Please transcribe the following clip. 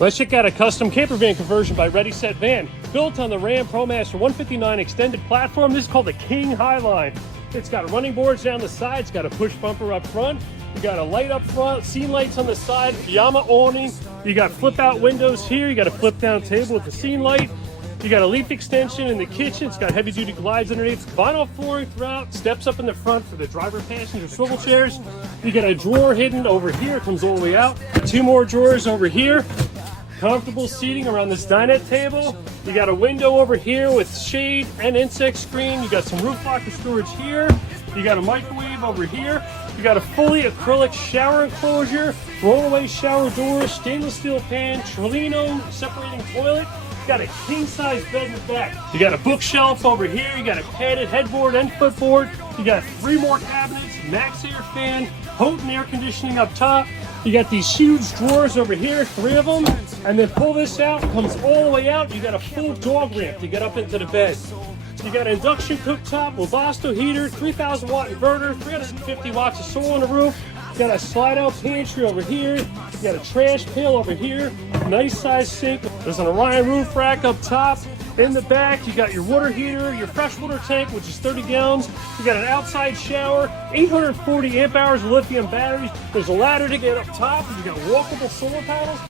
Let's check out a custom camper van conversion by Ready Set Van. Built on the Ram ProMaster 159 extended platform. This is called the King Highline. It's got running boards down the side. It's got a push bumper up front. You got a light up front, scene lights on the side, Yama awning. You got flip out windows here. You got a flip down table with the scene light. You got a leaf extension in the kitchen. It's got heavy duty glides underneath. Vinyl flooring throughout. Steps up in the front for the driver passenger swivel chairs. You got a drawer hidden over here. It comes all the way out. 2 more drawers over here. Comfortable seating around this dinette table. You got a window over here with shade and insect screen. You got some roof locker storage here. You got a microwave over here. You got a fully acrylic shower enclosure, rollaway shower doors, stainless steel pan, Trolino separating toilet. You got a king size bed in the back. You got a bookshelf over here. You got a padded headboard and footboard. You got 3 more cabinets, max air fan, potent air conditioning up top. You got these huge drawers over here, 3 of them, and then pull this out, comes all the way out. You got a full dog ramp to get up into the bed. You got an induction cooktop, Webasto heater, 3,000 watt inverter, 350 watts of solar on the roof. You got a slide out pantry over here. You got a trash pail over here, nice size sink. There's an Orion roof rack up top. In the back, you got your water heater, your freshwater tank, which is 30 gallons. You got an outside shower, 840 amp hours of lithium batteries. There's a ladder to get up top. You got walkable solar panels.